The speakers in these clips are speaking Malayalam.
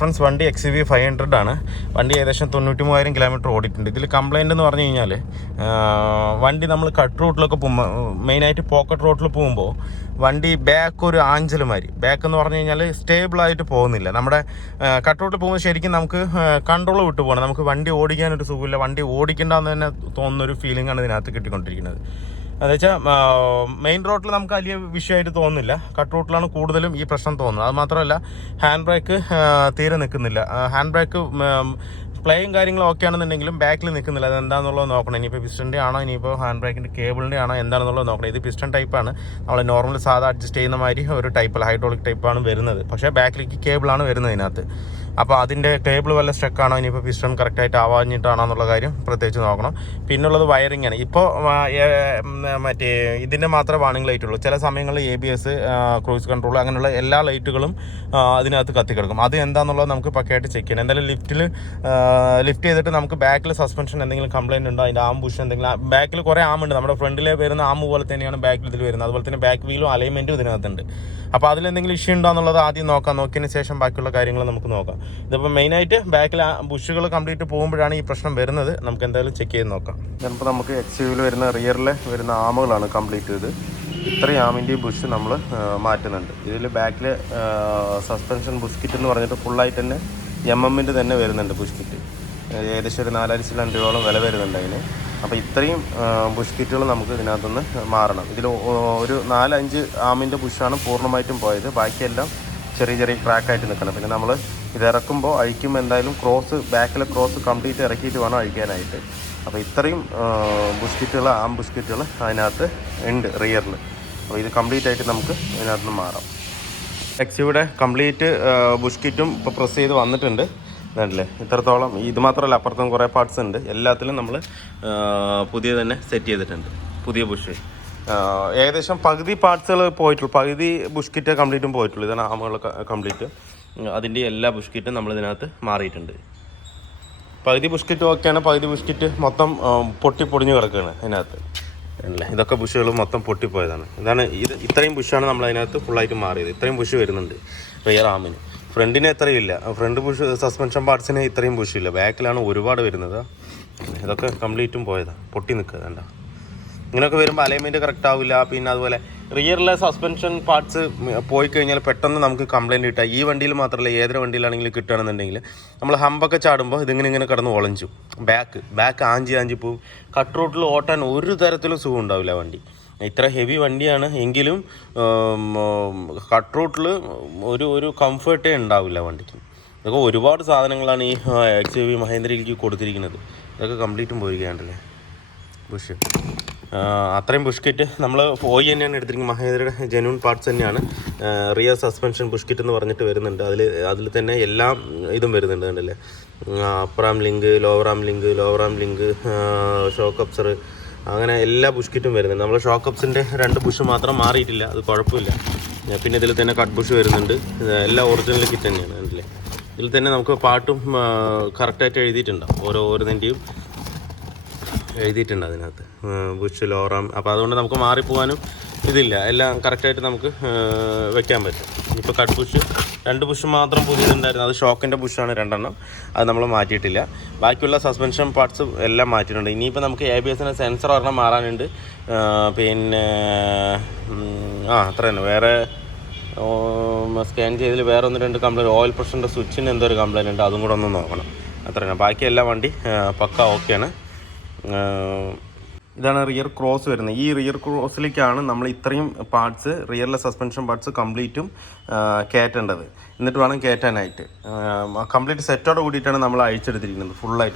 ഫ്രണ്ട്സ്, വണ്ടി XUV 500 ആണ്. വണ്ടി ഏകദേശം 93,000 കിലോമീറ്റർ ഓടിയിട്ടുണ്ട്. ഇതിൽ കംപ്ലയിൻ്റ് എന്ന് പറഞ്ഞു കഴിഞ്ഞാൽ വണ്ടി നമ്മൾ കട്ട് റൂട്ടിലൊക്കെ പോകുമ്പോൾ, മെയിനായിട്ട് പോക്കറ്റ് റോട്ടിൽ പോകുമ്പോൾ വണ്ടി ബാക്ക് ഒരു ആഞ്ചൽ മാതിരി, ബാക്ക് എന്ന് പറഞ്ഞു കഴിഞ്ഞാൽ സ്റ്റേബിളായിട്ട് പോകുന്നില്ല. നമ്മുടെ കട്ട് റൂട്ടിൽ പോകുമ്പോൾ ശരിക്കും നമുക്ക് കൺട്രോൾ വിട്ടു പോകണം. നമുക്ക് വണ്ടി ഓടിക്കാനൊരു സുഖമില്ല, വണ്ടി ഓടിക്കേണ്ടെന്ന് തന്നെ തോന്നുന്നൊരു ഫീലിംഗാണ് ഇതിനകത്ത് കിട്ടിക്കൊണ്ടിരിക്കുന്നത്. എന്ന് വെച്ചാൽ മെയിൻ റോഡിൽ നമുക്ക് വലിയ വിഷയമായിട്ട് തോന്നുന്നില്ല, കട്ട് റൂട്ടിലാണ് കൂടുതലും ഈ പ്രശ്നം തോന്നുന്നത്. അത് മാത്രമല്ല, ഹാൻഡ് ബ്രേക്ക് തീരെ നിൽക്കുന്നില്ല. ഹാൻഡ് ബ്രേക്ക് പ്ലേയും കാര്യങ്ങളും ഓക്കെ ആണെന്നുണ്ടെങ്കിലും ബാക്കിൽ നിൽക്കുന്നില്ല. അത് എന്താണെന്നുള്ളത് നോക്കണം. ഇനിയിപ്പോൾ പിസ്റ്റൻ്റെ ആണോ, ഇനിയിപ്പോൾ ഹാൻഡ് ബ്രേക്കിൻ്റെ കേബിളിൻ്റെ ആണോ, എന്താണെന്നുള്ളത് നോക്കണം. ഇത് പിസ്റ്റൺ ടൈപ്പാണ്, നമ്മൾ നോർമൽ സാധാ അഡ്ജസ്റ്റ് ചെയ്യുന്ന മാതിരി ഒരു ടൈപ്പല്ല, ഹൈഡ്രോളിക് ടൈപ്പാണ് വരുന്നത്. പക്ഷേ ബാക്കിലേക്ക് കേബിളാണ് വരുന്നത് ഇതിനകത്ത്. അപ്പോൾ അതിൻ്റെ ടേബിൾ വല്ല സ്റ്റക്കാണോ, ഇനിയിപ്പോൾ പിസ്റ്റൺ കറക്റ്റായിട്ട് ആവാഞ്ഞിട്ടാണോ എന്നുള്ള കാര്യം പ്രത്യേകിച്ച് നോക്കണം. പിന്നുള്ളത് വയറിങ്ങാണ്. ഇപ്പോൾ മറ്റേ ഇതിൻ്റെ മാത്രമേ വാണിംഗ് ലൈറ്റ് ഉള്ളൂ. ചില സമയങ്ങളിൽ ABS, ക്രൂസ് കൺട്രോൾ, അങ്ങനെയുള്ള എല്ലാ ലൈറ്റുകളും അതിനകത്ത് കത്തിക്കിടക്കും. അത് എന്താണെന്നുള്ളത് നമുക്ക് പക്കയായിട്ട് ചെക്ക് ചെയ്യണം. എന്തായാലും ലിഫ്റ്റ് ചെയ്തിട്ട് നമുക്ക് ബാക്കിൽ സസ്പെൻഷൻ എന്തെങ്കിലും കംപ്ലയിൻ്റ് ഉണ്ടോ, അതിൻ്റെ ആം ബുഷ് എന്തെങ്കിലും, ബാക്കിൽ കുറേ ആമുണ്ട്. നമ്മുടെ ഫ്രണ്ടിൽ വരുന്ന ആം പോലെ തന്നെയാണ് ബാക്കിൽ ഇതിൽ വരുന്നത്. അതുപോലെ തന്നെ ബാക്ക് വീലും അലൈൻമെൻറ്റും ഇതിനകത്തുണ്ട്. അപ്പോൾ അതിലെന്തെങ്കിലും ഇഷ്യൂ ഉണ്ടോ എന്നുള്ളത് ആദ്യം നോക്കാം. നോക്കിയതിന് ശേഷം ബാക്കിയുള്ള കാര്യങ്ങൾ നമുക്ക് നോക്കാം. ഇതിപ്പോൾ മെയിനായിട്ട് ബാക്കിൽ ബുഷുകൾ കംപ്ലീറ്റ് പോകുമ്പോഴാണ് ഈ പ്രശ്നം വരുന്നത്. നമുക്ക് എന്തായാലും ചെക്ക് ചെയ്ത് നോക്കാം. ചിലപ്പോൾ നമുക്ക് XUV വരുന്ന റിയറിൽ വരുന്ന ആമുകളാണ് കംപ്ലീറ്റ് ചെയ്ത്. ഇത്രയും ആമിൻ്റെയും ബുഷ് നമ്മൾ മാറ്റുന്നുണ്ട്. ഇതിൽ ബാക്കിൽ സസ്പെൻഷൻ ബുഷ് കിറ്റ് എന്ന് പറഞ്ഞിട്ട് ഫുള്ളായിട്ട് തന്നെ MM-ൻ്റെ തന്നെ വരുന്നുണ്ട് ബുഷ് കിറ്റ്. ഏകദേശം ഒരു 4,00,000 രൂപയോളം വില വരുന്നുണ്ട് അതിന്. അപ്പോൾ ഇത്രയും ബുഷ് കിറ്റുകൾ നമുക്ക് ഇതിനകത്തുനിന്ന് മാറണം. ഇതിൽ ഒരു 4-5 ആമിൻ്റെ ബുഷാണ് പൂർണ്ണമായിട്ടും പോയത്. ബാക്കിയെല്ലാം ചെറിയ ചെറിയ ക്രാക്കായിട്ട് നിൽക്കണം. പിന്നെ നമ്മൾ ഇത് ഇറക്കുമ്പോൾ അഴിക്കുമ്പോൾ എന്തായാലും ബാക്കിലെ ക്രോസ് കംപ്ലീറ്റ് ഇറക്കിയിട്ട് വേണം അഴിക്കാനായിട്ട്. അപ്പോൾ ഇത്രയും ബുഷ് കിറ്റുകൾ, ആം ബുഷ് കിറ്റുകൾ അതിനകത്ത് ഉണ്ട് റിയറിൽ. അപ്പോൾ ഇത് കംപ്ലീറ്റ് ആയിട്ട് നമുക്ക് ഇതിനകത്ത് നിന്ന് മാറാം. XUVയുടെ കംപ്ലീറ്റ് ബുഷ് കിറ്റും ഇപ്പോൾ പ്രസ് ചെയ്ത് വന്നിട്ടുണ്ട്. അതല്ലേ, ഇത്രത്തോളം. ഇത് മാത്രമല്ല, അപ്പുറത്തും കുറേ പാർട്സ് ഉണ്ട്. എല്ലാത്തിലും നമ്മൾ പുതിയ തന്നെ സെറ്റ് ചെയ്തിട്ടുണ്ട്, പുതിയ ബുഷ്. ഏകദേശം പകുതി പാർട്സുകൾ പോയിട്ടുള്ളൂ, പകുതി ബുഷ് കിറ്റ് കംപ്ലീറ്റും പോയിട്ടുള്ളൂ. ഇതാണ് ആമുകൾ കംപ്ലീറ്റ്. അതിൻ്റെ എല്ലാ ബുഷ് കിറ്റും നമ്മളിതിനകത്ത് മാറിയിട്ടുണ്ട്. പകുതി ബുഷ് കിറ്റ് ഓക്കെയാണ്, പകുതി ബുഷ് കിറ്റ് മൊത്തം പൊടിഞ്ഞു കിടക്കുകയാണ് അതിനകത്ത്. അല്ലേ, ഇതൊക്കെ ബുഷുകൾ മൊത്തം പൊട്ടിപ്പോയതാണ്. ഇത്രയും ബുഷാണ് നമ്മൾ അതിനകത്ത് ഫുള്ളായിട്ട് മാറിയത്. ഇത്രയും ബുഷ് വരുന്നുണ്ട് റിയർ ആമിന്. ഫ്രണ്ടിന് എത്രയും ഇല്ല. ഫ്രണ്ട് ബുഷ് സസ്പെൻഷൻ പാർട്സിന് ഇത്രയും ബുഷില്ല. ബാക്കിലാണ് ഒരുപാട് വരുന്നത്. ഇതൊക്കെ കംപ്ലീറ്റും പോയതാണ്, പൊട്ടി നിൽക്കുക. വേണ്ട, ഇങ്ങനെയൊക്കെ വരുമ്പോൾ അലൈൻമെൻറ്റ് കറക്റ്റ് ആവില്ല. പിന്നെ അതുപോലെ റിയറിലെ സസ്പെൻഷൻ പാർട്സ് പോയി കഴിഞ്ഞാൽ പെട്ടെന്ന് നമുക്ക് കംപ്ലയിൻറ്റ് കിട്ടുക. ഈ വണ്ടിയിൽ മാത്രമല്ല, ഏതൊരു വണ്ടിയിലാണെങ്കിലും കിട്ടുകയാണെന്നുണ്ടെങ്കിൽ നമ്മൾ ഹമ്പൊക്കെ ചാടുമ്പോൾ ഇതിങ്ങനെ കിടന്ന് ഒളഞ്ചു. ബാക്ക് ആഞ്ചി പോവും. കട്ട് റൂട്ടിൽ ഓട്ടാൻ ഒരു തരത്തിലും സുഖം ഉണ്ടാവില്ല വണ്ടി. ഇത്ര ഹെവി വണ്ടിയാണ് എങ്കിലും കട്ട് റൂട്ടിൽ ഒരു കംഫേർട്ടേ ഉണ്ടാവില്ല വണ്ടിക്ക്. ഇതൊക്കെ ഒരുപാട് സാധനങ്ങളാണ് ഈ XUV മഹേന്ദ്രയിലേക്ക് കൊടുത്തിരിക്കുന്നത്. ഇതൊക്കെ കംപ്ലീറ്റും പോയിരിക്കുകയാണ്ടല്ലേ ബുഷ്. അത്രയും ബുഷ് കിറ്റ് നമ്മൾ പോയി തന്നെയാണ് എടുത്തിരിക്കുന്നത്. മഹേന്ദ്രയുടെ ജെന്യൂൻ പാർട്സ് തന്നെയാണ്. റിയർ സസ്പെൻഷൻ ബുഷ് കിറ്റ് എന്ന് പറഞ്ഞിട്ട് വരുന്നുണ്ട്. അതിൽ തന്നെ എല്ലാം ഇതും വരുന്നുണ്ട്. കണ്ടല്ലേ, അപ്പർ ആം ലിങ്ക്, ലോവർ ആം ലിങ്ക്, ഷോക്ക് അബ്സർ, അങ്ങനെ എല്ലാ ബുഷ് കിറ്റും വരുന്നുണ്ട്. നമ്മൾ ഷോക്ക് അപ്സിൻ്റെ 2 ബുഷ് മാത്രം മാറിയിട്ടില്ല, അത് കുഴപ്പമില്ല. പിന്നെ ഇതിൽ തന്നെ കട്ട് ബുഷ് വരുന്നുണ്ട്. എല്ലാം ഒറിജിനൽ കിറ്റ് തന്നെയാണ്. കണ്ടില്ലേ, ഇതിൽ തന്നെ നമുക്ക് പാട്ടും കറക്റ്റായിട്ട് എഴുതിയിട്ടുണ്ടാവും. ഓരോന്നിൻ്റെയും എഴുതിയിട്ടുണ്ട് അതിനകത്ത്, ബുഷ്, ലോറാം. അപ്പോൾ അതുകൊണ്ട് നമുക്ക് മാറിപ്പോകാനും ഇതില്ല, എല്ലാം കറക്റ്റായിട്ട് നമുക്ക് വെക്കാൻ പറ്റും. ഇപ്പോൾ കട്ട് ബുഷ് 2 ബുഷ് മാത്രം പുതിയതുണ്ടായിരുന്നു. അത് ഷോക്കിൻ്റെ ബുഷാണ് 2 അത് നമ്മൾ മാറ്റിയിട്ടില്ല. ബാക്കിയുള്ള സസ്പെൻഷൻ പാർട്സ് എല്ലാം മാറ്റിയിട്ടുണ്ട്. ഇനിയിപ്പോൾ നമുക്ക് ABS-ന് സെൻസർ ഒരെണ്ണം മാറാനുണ്ട്. പിന്നെ അത്ര തന്നെ. വേറെ സ്കാൻ ചെയ്തതിൽ വേറെ 1-2 കംപ്ലയിൻറ്റ്, ഓയിൽ പ്രഷറിൻ്റെ സ്വിച്ചിന് എന്തോ ഒരു കംപ്ലയിൻ്റ് ഉണ്ട്, അതും കൂടെ ഒന്ന് നോക്കണം. അത്ര തന്നെ. ബാക്കി എല്ലാ വണ്ടി പക്ക ഓക്കെയാണ്. ഇതാണ് റിയർ ക്രോസ് വരുന്നത്. ഈ റിയർ ക്രോസിലേക്കാണ് നമ്മൾ ഇത്രയും പാർട്സ്, റിയറിലെ സസ്പെൻഷൻ പാർട്സ് കംപ്ലീറ്റും കയറ്റേണ്ടത്. എന്നിട്ട് വേണം കയറ്റാനായിട്ട്. കംപ്ലീറ്റ് സെറ്റോട് കൂടിയിട്ടാണ് നമ്മൾ അഴിച്ചെടുത്തിരിക്കുന്നത്,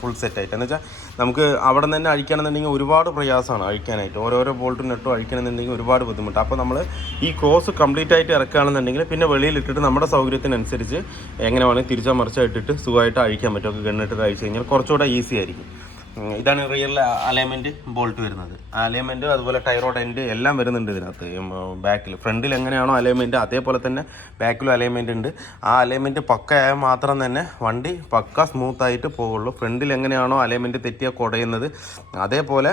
ഫുൾ സെറ്റായിട്ട്. എന്ന് വെച്ചാൽ നമുക്ക് അവിടെ നിന്ന് തന്നെ അഴിക്കണമെന്നുണ്ടെങ്കിൽ ഒരുപാട് പ്രയാസമാണ് അഴിക്കാനായിട്ട്. ഓരോരോ ബോൾട്ടും നെട്ടും അഴിക്കണമെന്നുണ്ടെങ്കിൽ ഒരുപാട് ബുദ്ധിമുട്ട്. അപ്പോൾ നമ്മൾ ഈ ക്രോസ് കംപ്ലീറ്റ് ആയിട്ട് ഇറക്കുകയാണെന്നുണ്ടെങ്കിൽ പിന്നെ വെളിയിലിട്ടിട്ട് നമ്മുടെ സൗകര്യത്തിനനുസരിച്ച് എങ്ങനെ വേണമെങ്കിൽ തിരിച്ചാൽ മറിച്ചായിട്ടിട്ട് സുഖമായിട്ട് അഴിക്കാൻ പറ്റും. ഒക്കെ ഗണ്ണിട്ട് അഴിച്ചു കഴിഞ്ഞാൽ കുറച്ചുകൂടെ ഈസി ആയിരിക്കും. ഇതാണ് റിയൽ അലൈൻമെൻറ്റ് ബോൾട്ട് വരുന്നത്. അലൈൻമെൻറ്റ് അതുപോലെ ടൈറോഡ് എൻഡ് എല്ലാം വരുന്നുണ്ട് ഇതിനകത്ത്. ബാക്കിൽ ഫ്രണ്ടിൽ എങ്ങനെയാണോ അലൈൻമെൻറ്റ് അതേപോലെ തന്നെ ബാക്കിലും അലൈൻമെൻറ്റ് ഉണ്ട്. ആ അലൈൻമെൻറ്റ് പക്കയായാൽ മാത്രം തന്നെ വണ്ടി പക്ക സ്മൂത്തായിട്ട് പോകുള്ളൂ. ഫ്രണ്ടിൽ എങ്ങനെയാണോ അലൈൻമെൻറ്റ് തെറ്റിയാൽ കുടയുന്നത് അതേപോലെ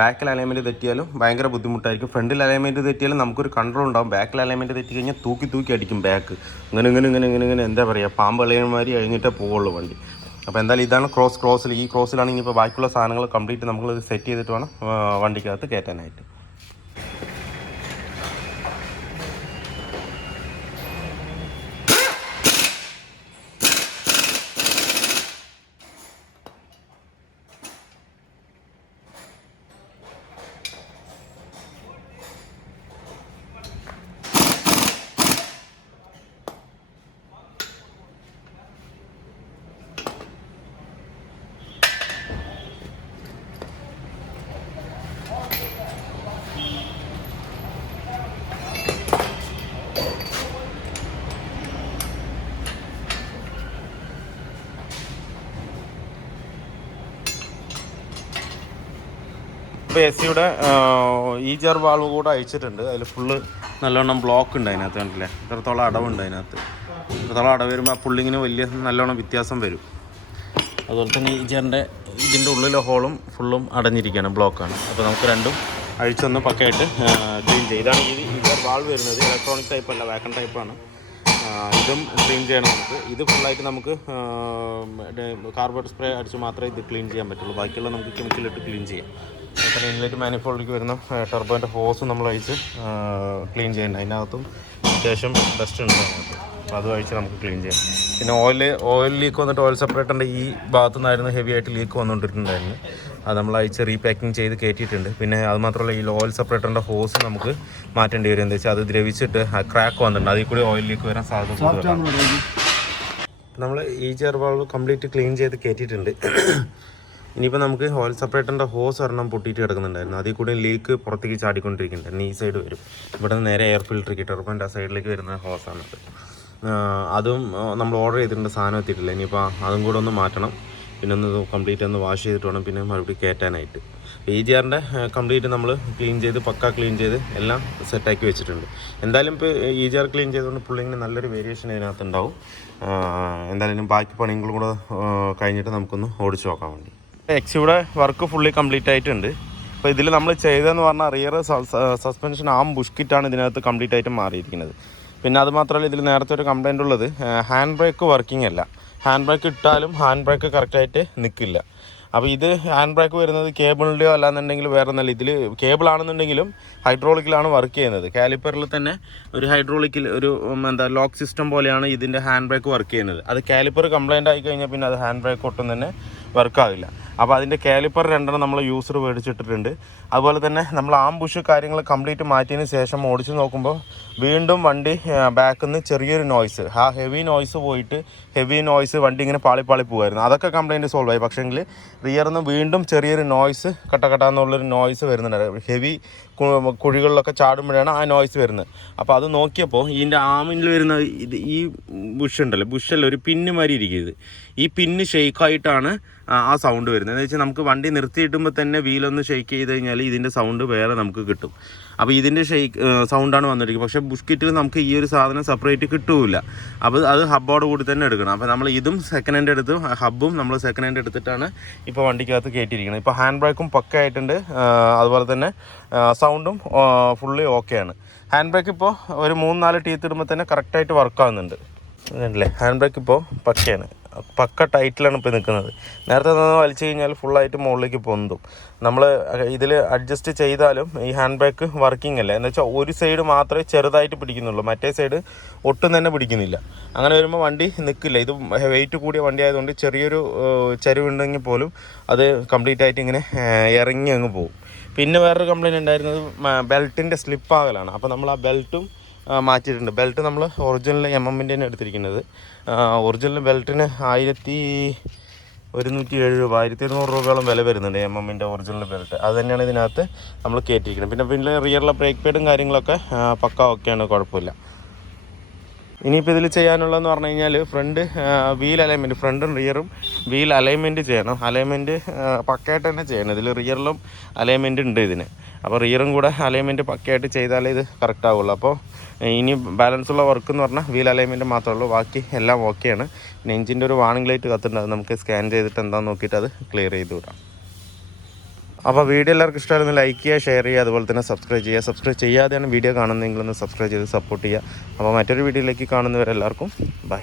ബാക്കിൽ അലൈൻമെൻറ്റ് തെറ്റിയാലും ഭയങ്കര ബുദ്ധിമുട്ടായിരിക്കും. ഫ്രണ്ടിൽ അലൈൻമെൻറ്റ് തെറ്റിയാലും നമുക്കൊരു കൺട്രോൾ ഉണ്ടാകും. ബാക്കിൽ അലൈൻമെൻറ്റ് തെറ്റി കഴിഞ്ഞാൽ തൂക്കി അടിക്കും ബാക്ക്. ഇങ്ങനെ എന്താ പറയുക, പാമ്പ് അലയന്മാരി കഴിഞ്ഞിട്ടേ പോവുള്ളൂ വണ്ടി. അപ്പോൾ എന്തായാലും ഇതാണ് ക്രോസിൽ. ഈ ക്രോസിലാണെങ്കിൽ ഇപ്പോൾ ബാക്കിയുള്ള സാധനങ്ങൾ കംപ്ലീറ്റ് നമ്മൾ സെറ്റ് ചെയ്തിട്ട് വേണം വണ്ടിക്കകത്ത് കയറ്റാനായിട്ട്. ഇപ്പോൾ എസ് സിയുടെ ഈജർ വാൾവ് കൂടെ അയച്ചിട്ടുണ്ട്. അതിൽ ഫുള്ള് നല്ലോണം ബ്ലോക്ക് ഉണ്ട് അതിനകത്ത്, കണ്ടില്ലേ? ഇത്രത്തോളം അടവുണ്ട് അതിനകത്ത്. ഇത്രത്തോളം അടവ് വരുമ്പോൾ ആ പുള്ളിങ്ങിന് വലിയ നല്ലോണം വ്യത്യാസം വരും. അതുപോലെ തന്നെ ഈജറിൻ്റെ ഇതിൻ്റെ ഉള്ളിലെ ഹോളും ഫുള്ളും അടഞ്ഞിരിക്കുകയാണ്, ബ്ലോക്കാണ്. അപ്പോൾ നമുക്ക് രണ്ടും അഴിച്ചൊന്ന് പക്കയായിട്ട് ക്ലീൻ ചെയ്യും. ഇതാണ് ഈ ഈജർ വാൾവ് വരുന്നത്. ഇലക്ട്രോണിക് ടൈപ്പ് അല്ല, വാക്കൺ ടൈപ്പാണ്. ഇതും ക്ലീൻ ചെയ്യണം നമുക്ക്. ഇത് ഫുള്ളായിട്ട് നമുക്ക് കാർബൺ സ്പ്രേ അടിച്ച് മാത്രമേ ഇത് ക്ലീൻ ചെയ്യാൻ പറ്റുള്ളൂ. ബാക്കിയുള്ള നമുക്ക് കെമിക്കലിട്ട് ക്ലീൻ ചെയ്യാം. പിന്നെ ഇൻലെറ്റ് മാനിഫോൾഡിലേക്ക് വരുന്ന ടർബോൻ്റെ ഹോസ് നമ്മൾ അഴിച്ച് ക്ലീൻ ചെയ്യണം. അതിനകത്തും അത്യാവശ്യം ഡസ്റ്റ് ഉണ്ട് അതിനകത്ത്. അപ്പോൾ അതും അഴിച്ച് നമുക്ക് ക്ലീൻ ചെയ്യാം. പിന്നെ ഓയിൽ ലീക്ക് വന്നിട്ട് ഓയിൽ സെപ്പറേറ്ററിൻ്റെ ഈ ഭാഗത്തു നിന്നായിരുന്നു ഹെവി ആയിട്ട് ലീക്ക് വന്നുകൊണ്ടിട്ടുണ്ടായിരുന്നു. അത് നമ്മൾ അഴിച്ച് റീപാക്കിങ് ചെയ്ത് കയറ്റിയിട്ടുണ്ട്. പിന്നെ അത് മാത്രമല്ല, ഈ ഓയിൽ സെപ്പറേറ്ററിൻ്റെ ഹോസ് നമുക്ക് മാറ്റേണ്ടി വരും. എന്താ വെച്ചാൽ അത് ദ്രവിച്ചിട്ട് ക്രാക്ക് വന്നിട്ടുണ്ട്, അതിൽ കൂടി ഓയിൽ ലീക്ക് വരാൻ സാധ്യത. നമ്മൾ ഈ ചെറുവാൾവ് കംപ്ലീറ്റ് ക്ലീൻ ചെയ്ത് കയറ്റിയിട്ടുണ്ട്. ഇനിയിപ്പോൾ നമുക്ക് ഓയിൽ സെപ്പറേറ്ററിൻ്റെ ഹോസ് ഒരെണ്ണം പൊട്ടിയിട്ട് കിടക്കുന്നുണ്ടായിരുന്നു. അതിൽ കൂടി ലീക്ക് പുറത്തേക്ക് ചാടിക്കൊണ്ടിരിക്കുന്നുണ്ട്. ഈ സൈഡ് വരും. ഇവിടെ നിന്ന് നേരെ എയർ ഫിൽറ്റർ ടർബോൻ്റെ ആ സൈഡിലേക്ക് വരുന്ന ഹോസാണത്. അതും നമ്മൾ ഓർഡർ ചെയ്തിട്ടുണ്ട്, സാധനം എത്തിയിട്ടില്ല. ഇനിയിപ്പോൾ അതും കൂടെ ഒന്ന് മാറ്റണം. പിന്നെ ഒന്ന് കംപ്ലീറ്റ് ഒന്ന് വാഷ് ചെയ്തിട്ട് വേണം പിന്നെ മറുപടി കയറ്റാനായിട്ട്. ഈ ജിആറിൻ്റെ കംപ്ലീറ്റ് നമ്മൾ ക്ലീൻ ചെയ്ത് ക്ലീൻ ചെയ്ത് എല്ലാം സെറ്റാക്കി വെച്ചിട്ടുണ്ട്. എന്തായാലും ഇപ്പോൾ ഈ ജിആർ ക്ലീൻ ചെയ്തുകൊണ്ട് പുള്ളിങ്ങനെ നല്ലൊരു വേരിയേഷൻ ഇതിനകത്ത് ഉണ്ടാവും. എന്തായാലും ബാക്കി പണികളും കൂടെ കഴിഞ്ഞിട്ട് നമുക്കൊന്ന് ഓടിച്ച് നോക്കാൻ വേണ്ടി. XUVയുടെ വർക്ക് ഫുള്ളി കംപ്ലീറ്റ് ആയിട്ടുണ്ട്. അപ്പോൾ ഇതിൽ നമ്മൾ ചെയ്തതെന്ന് പറഞ്ഞാൽ റിയർ സസ്പെൻഷൻ ആം ബുഷ് കിറ്റാണ് ഇതിനകത്ത് കംപ്ലീറ്റ് ആയിട്ട് മാറിയിരിക്കുന്നത്. പിന്നെ അത് മാത്രമല്ല, ഇതിൽ നേരത്തെ ഒരു കംപ്ലൈൻ്റ് ഉള്ളത് ഹാൻഡ് ബ്രേക്ക് വർക്കിംഗ് അല്ല. ഹാൻഡ് ബ്രേക്ക് ഇട്ടാലും ഹാൻഡ് ബ്രേക്ക് കറക്റ്റായിട്ട് നിൽക്കില്ല. അപ്പോൾ ഇത് ഹാൻഡ് ബ്രേക്ക് വരുന്നത് കേബിളിൻ്റെയോ അല്ലാന്നുണ്ടെങ്കിൽ വേറെ ഒന്നല്ല. ഇതിൽ കേബിളാണെന്നുണ്ടെങ്കിലും ഹൈഡ്രോളിക്കിലാണ് വർക്ക് ചെയ്യുന്നത്. കാലിപ്പറിൽ തന്നെ ഒരു ഹൈഡ്രോളിക്കിൽ ഒരു ലോക്ക് സിസ്റ്റം പോലെയാണ് ഇതിൻ്റെ ഹാൻഡ് ബ്രേക്ക് വർക്ക് ചെയ്യുന്നത്. അത് കാലിപ്പർ കംപ്ലൈൻ്റ് ആയി കഴിഞ്ഞാൽ പിന്നെ അത് ഹാൻഡ് ബ്രേക്ക് ഒട്ടും തന്നെ വർക്കാവില്ല. അപ്പോൾ അതിൻ്റെ കാലിപ്പർ രണ്ടെണ്ണം നമ്മൾ യൂസർ മേടിച്ചിട്ടിട്ടുണ്ട്. അതുപോലെ തന്നെ നമ്മൾ ആംബുഷ് കാര്യങ്ങൾ കംപ്ലീറ്റ് മാറ്റിയതിന് ശേഷം ഓടിച്ച് നോക്കുമ്പോൾ വീണ്ടും വണ്ടി ബാക്കിൽ നിന്ന് ചെറിയൊരു നോയ്സ്, ആ ഹെവി നോയ്സ് പോയിട്ട് വണ്ടി ഇങ്ങനെ പാളി പോകുമായിരുന്നു. അതൊക്കെ കംപ്ലൈൻറ്റ് സോൾവ് ആയി. പക്ഷേങ്കിൽ റിയറിൽ നിന്ന് വീണ്ടും ചെറിയൊരു നോയ്സ് കട്ടാന്നുള്ളൊരു നോയ്സ് വരുന്നുണ്ട്. ഹെവി കുഴികളിലൊക്കെ ചാടുമ്പോഴാണ് ആ നോയ്സ് വരുന്നത്. അപ്പോൾ അത് നോക്കിയപ്പോൾ ഇതിൻ്റെ ആമിൽ വരുന്ന ഈ ബുഷല്ല ഒരു പിന്ന് മാതിരി ഇരിക്കുന്നത്. ഈ പിന്ന് ഷെയ്ക്കായിട്ടാണ് ആ സൗണ്ട് വരുന്നത്. എന്ന് വെച്ചാൽ നമുക്ക് വണ്ടി നിർത്തിയിട്ടുമ്പോൾ തന്നെ വീലൊന്ന് ഷെയ്ക്ക് ചെയ്ത് കഴിഞ്ഞാൽ ഇതിൻ്റെ സൗണ്ട് വേറെ നമുക്ക് കിട്ടും. അപ്പോൾ ഇതിൻ്റെ സൗണ്ടാണ് വന്നിരിക്കുന്നത്. പക്ഷേ ബുഷ്കിറ്റിൽ നമുക്ക് ഈ ഒരു സാധനം സെപ്പറേറ്റ് കിട്ടില്ല. അപ്പോൾ അത് ഹബ്ബോട് കൂടി തന്നെ എടുക്കണം. അപ്പോൾ നമ്മൾ ഇതും സെക്കൻഡ് ഹാൻഡ് എടുത്ത് ഹബ്ബും നമ്മൾ സെക്കൻഡ് ഹാൻഡ് എടുത്തിട്ടാണ് ഇപ്പോൾ വണ്ടിക്കകത്ത് കയറ്റിയിരിക്കുന്നത്. ഇപ്പോൾ ഹാൻഡ് ബ്രേക്കും പക്ക ആയിട്ടുണ്ട്. അതുപോലെ തന്നെ സൗണ്ടും ഫുള്ളി ഓക്കെയാണ്. ഹാൻഡ് ബ്രേക്ക് ഇപ്പോൾ ഒരു 3-4 ടീത്ത് ഇടുമ്പോൾ തന്നെ കറക്റ്റായിട്ട് വർക്കാവുന്നുണ്ട്. അതല്ലേ, ഹാൻഡ് ബ്രേക്ക് ഇപ്പോൾ പക്കയാണ്, പക്ക ടൈറ്റിലാണ് ഇപ്പോൾ നിൽക്കുന്നത്. നേരത്തെ നിന്ന് വലിച്ചു കഴിഞ്ഞാൽ ഫുള്ളായിട്ട് മുകളിലേക്ക് പൊന്തും. നമ്മൾ ഇതിൽ അഡ്ജസ്റ്റ് ചെയ്താലും ഈ ഹാൻഡ് ബ്രേക്ക് വർക്കിംഗ് അല്ല. എന്ന് വെച്ചാൽ ഒരു സൈഡ് മാത്രമേ ചെറുതായിട്ട് പിടിക്കുന്നുള്ളൂ, മറ്റേ സൈഡ് ഒട്ടും തന്നെ പിടിക്കുന്നില്ല. അങ്ങനെ വരുമ്പോൾ വണ്ടി നിൽക്കില്ല. ഇത് വെയിറ്റ് കൂടിയ വണ്ടി ആയതുകൊണ്ട് ചെറിയൊരു ചരിവുണ്ടെങ്കിൽ പോലും അത് കംപ്ലീറ്റ് ആയിട്ട് ഇങ്ങനെ ഇറങ്ങി അങ്ങ് പോകും. പിന്നെ വേറൊരു കംപ്ലയിൻറ്റ് ഉണ്ടായിരുന്നത് ബെൽറ്റിൻ്റെ സ്ലിപ്പാകലാണ്. അപ്പോൾ നമ്മൾ ആ ബെൽറ്റും മാറ്റിയിട്ടുണ്ട്. ബെൽറ്റ് നമ്മൾ ഒറിജിനൽ MM-ൻ്റെ തന്നെ എടുത്തിരിക്കുന്നത്. ഒറിജിനൽ ബെൽറ്റിന് 1107 രൂപ, 1200 രൂപയോളം വില വരുന്നുണ്ട് MM-ൻ്റെ ഒറിജിനൽ ബെൽറ്റ്. അത് തന്നെയാണ് ഇതിനകത്ത് നമ്മൾ കയറ്റിയിരിക്കുന്നത്. പിന്നെ റിയറിലെ ബ്രേക്ക് പേഡും കാര്യങ്ങളൊക്കെ പക്ക ഓക്കെയാണ്, കുഴപ്പമില്ല. ഇനിയിപ്പോൾ ഇതിൽ ചെയ്യാനുള്ളതെന്ന് പറഞ്ഞു കഴിഞ്ഞാൽ ഫ്രണ്ട് വീൽ അലൈൻമെൻറ്റ്, ഫ്രണ്ടും റിയറും വീൽ അലൈൻമെൻറ്റ് ചെയ്യണം. അലൈൻമെൻറ്റ് പക്കയായിട്ട് തന്നെ ചെയ്യണം. ഇതിൽ റിയറിലും അലൈൻമെൻറ്റ് ഉണ്ട് ഇതിന്. അപ്പോൾ റിയറും കൂടെ അലൈൻമെൻറ്റ് പക്കയായിട്ട് ചെയ്താലേ ഇത് കറക്റ്റ് ആവുള്ളൂ. അപ്പോൾ ഇനി ബാലൻസ് ഉള്ള വർക്ക് എന്ന് പറഞ്ഞാൽ വീൽ അലൈൻമെൻറ്റ് മാത്രമേ ഉള്ളൂ, ബാക്കി എല്ലാം ഓക്കെയാണ്. പിന്നെ എഞ്ചിൻ്റെ ഒരു വാണിംഗ് ലൈറ്റ് കത്തുണ്ട്, അത് നമുക്ക് സ്കാൻ ചെയ്തിട്ട് എന്താണെന്ന് നോക്കിയിട്ട് അത് ക്ലിയർ ചെയ്ത് വിടാം. അപ്പോൾ വീഡിയോ എല്ലാവർക്കും ഇഷ്ടമായിരുന്നു ലൈക്ക് ചെയ്യുക, ഷെയർ ചെയ്യുക, അതുപോലെ തന്നെ സബ്സ്ക്രൈബ് ചെയ്യുക. സബ്സ്ക്രൈബ് ചെയ്യാതെയാണ് വീഡിയോ കാണുന്നതെങ്കിലൊന്ന് സബ്സ്ക്രൈബ് ചെയ്ത് സപ്പോർട്ട് ചെയ്യുക. അപ്പോൾ മറ്റൊരു വീഡിയോയിലേക്ക് കാണുന്നവരെല്ലാവർക്കും ബൈ.